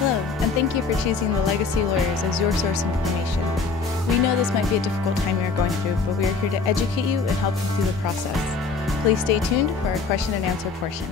Hello, and thank you for choosing the Legacy Lawyers as your source of information. We know this might be a difficult time you are going through, but we are here to educate you and help you through the process. Please stay tuned for our question and answer portion.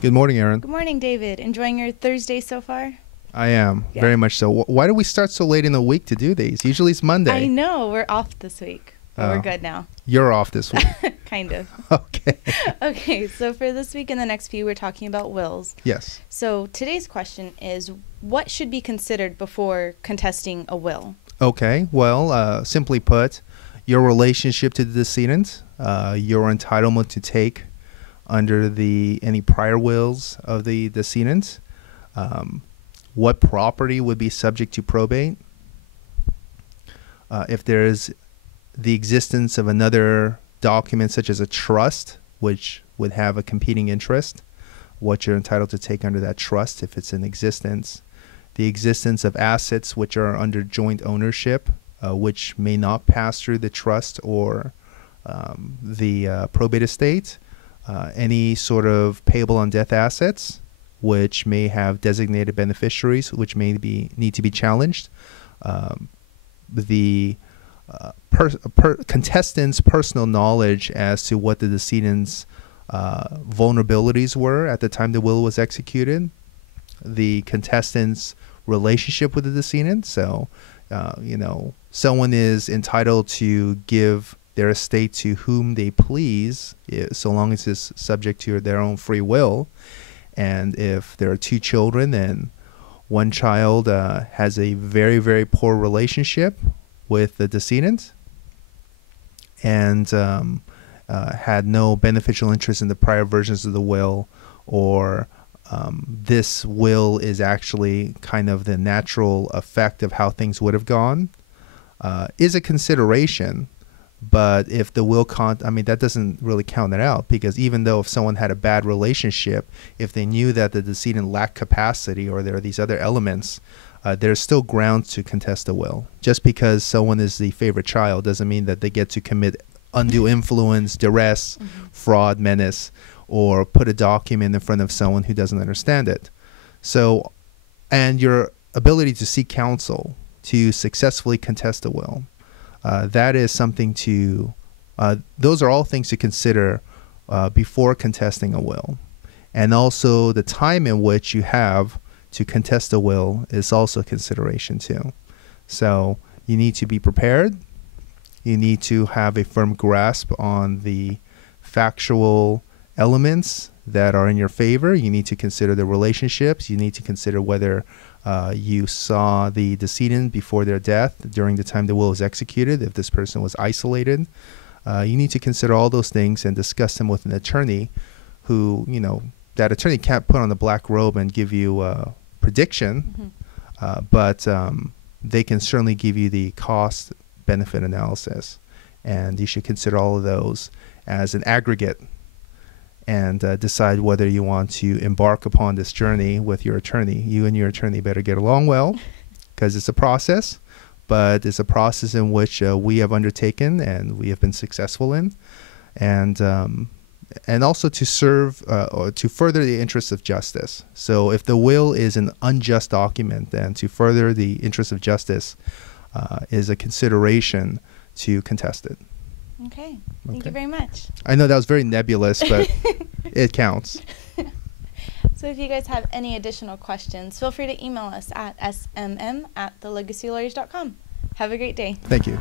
Good morning, Aaron. Good morning, David. Enjoying your Thursday so far? I am, very much so. Why do we start so late in the week to do these? Usually it's Monday. I know, we're off this week, but we're good now. You're off this week. Kind of. Okay. Okay, so for this week and the next few, we're talking about wills. Yes. So today's question is, what should be considered before contesting a will? Okay, well, simply put, your relationship to the decedent, your entitlement to take under any prior wills of the decedent, what property would be subject to probate, if there is the existence of another document such as a trust, which would have a competing interest, what you're entitled to take under that trust if it's in existence, the existence of assets which are under joint ownership, which may not pass through the trust or the probate estate, any sort of payable on death assets, which may have designated beneficiaries, which may need to be challenged, the contestant's personal knowledge as to what the decedent's vulnerabilities were at the time the will was executed, the contestant's relationship with the decedent. So, someone is entitled to give their estate to whom they please, so long as it's subject to their own free will. And if there are two children and one child has a very, very poor relationship with the decedent and had no beneficial interest in the prior versions of the will, or this will is actually kind of the natural effect of how things would have gone, is a consideration. But if the will that doesn't really count it out, because even though if someone had a bad relationship, if they knew that the decedent lacked capacity or there are these other elements, there's still grounds to contest a will. Just because someone is the favorite child doesn't mean that they get to commit undue influence, duress, fraud, menace, or put a document in front of someone who doesn't understand it. So, and your ability to seek counsel to successfully contest a will, that is something to, those are all things to consider before contesting a will. And also the time in which you have to contest a will is also a consideration too. So you need to be prepared. You need to have a firm grasp on the factual elements that are in your favor. You need to consider the relationships. You need to consider whether you saw the decedent before their death during the time the will was executed, if this person was isolated. You need to consider all those things and discuss them with an attorney who, that attorney can't put on the black robe and give you a prediction, but they can certainly give you the cost-benefit analysis. And you should consider all of those as an aggregate and decide whether you want to embark upon this journey with your attorney. You and your attorney better get along well, because it's a process, but it's a process in which we have undertaken and we have been successful in, and also to serve or to further the interests of justice. So if the will is an unjust document, then to further the interests of justice is a consideration to contest it. Okay. Thank you very much. I know that was very nebulous, but it counts. So if you guys have any additional questions, feel free to email us at smm@thelegacylawyers.com. Have a great day. Thank you.